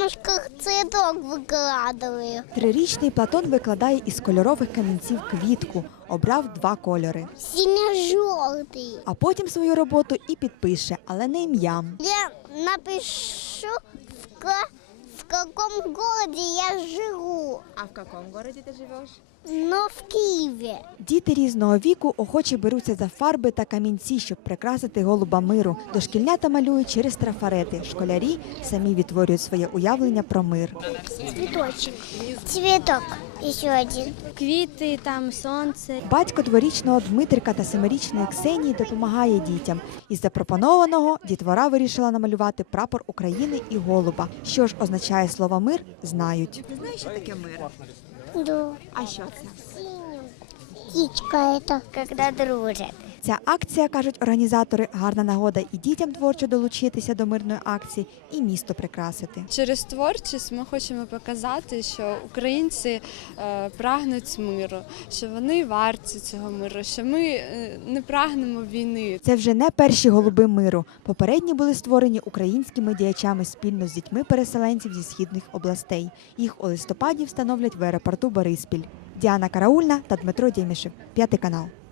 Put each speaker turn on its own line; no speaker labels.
камушках цветок выкладываю.
Трирічний Платон викладає із кольорових камінців квітку, обрав 2 кольори.
Сине-желтый.
А потім свою роботу і підпише, але не ім'ям.
Я напишу, в каком городе я живу.
А в каком городе ты живешь?
Но в Киеве.
Діти різного віку охоче беруться за фарби та камінці, щоб прикрасити голуба миру. Дошкільнята малюють через трафарети. Школярі самі відтворюють своє уявлення про мир.
Цветочек. Цветок. Еще один.
Квіти, там сонце.
Батько дворічного Дмитрика та 7-річної Ксенії допомагає дітям. Із запропонованого дітвора вирішила намалювати прапор України і голуба. Що ж означає слово «мир» – знають.
Ти знаєш, що таке мир?
Да.
А що це?
Птичка это. Когда дружат.
Ця акція, кажуть організатори, гарна нагода і дітям творчо долучитися до мирної акції, і місто прикрасити.
Через творчість ми хочемо показати, що українці прагнуть миру, що вони варті цього миру, що ми не прагнемо війни.
Це вже не перші голуби миру. Попередні були створені українськими діячами спільно з дітьми-переселенців зі східних областей. Їх у листопаді встановлять в аеропорту Бориспіль. Діана Караульна та Дмитро Дємішев. 5 канал.